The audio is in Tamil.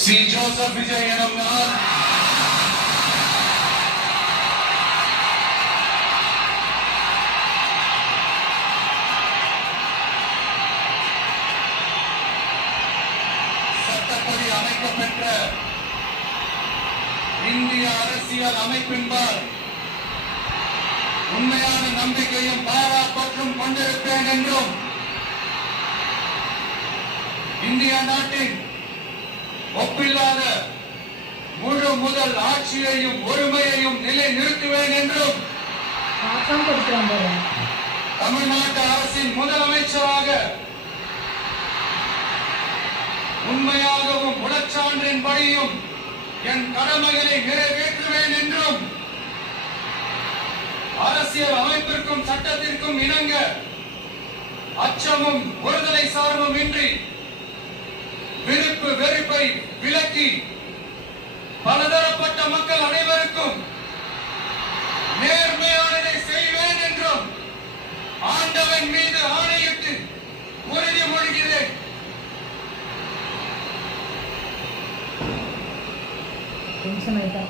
சி. ஜோசப் விஜய் எனும் நான் சட்டப்படி அமைக்கப்பெற்ற இந்திய அரசியல் அமைப்பின்பால் உண்மையான நம்பிக்கையும் பாராபற்றும் கொண்டிருப்பேன் என்றும் இந்திய நாட்டின் ஒப்பில்லாத முழு முதல் ஆட்சியையும் ஒருமையையும் நிலைநிறுத்துவேன் என்றும் தமிழ்நாட்டு அரசின் முதலமைச்சராக உண்மையாகவும் உளச்சான்றின்படியும் என் கடமைகளை நிறைவேற்றுவேன் என்றும் அரசியல் அமைப்பிற்கும் சட்டத்திற்கும் இணங்க அச்சமும் ஒருதலை சார்பும் இன்றி விருப்பு வெறுப்பை விலக்கி பலதரப்பட்ட மக்கள் அனைவருக்கும் நேர்மையானதை செய்வேன் என்றும் ஆண்டவன் மீது ஆணையிட்டு உறுதிமொழிகிறேன். டென்ஷன் ஆயிட்டா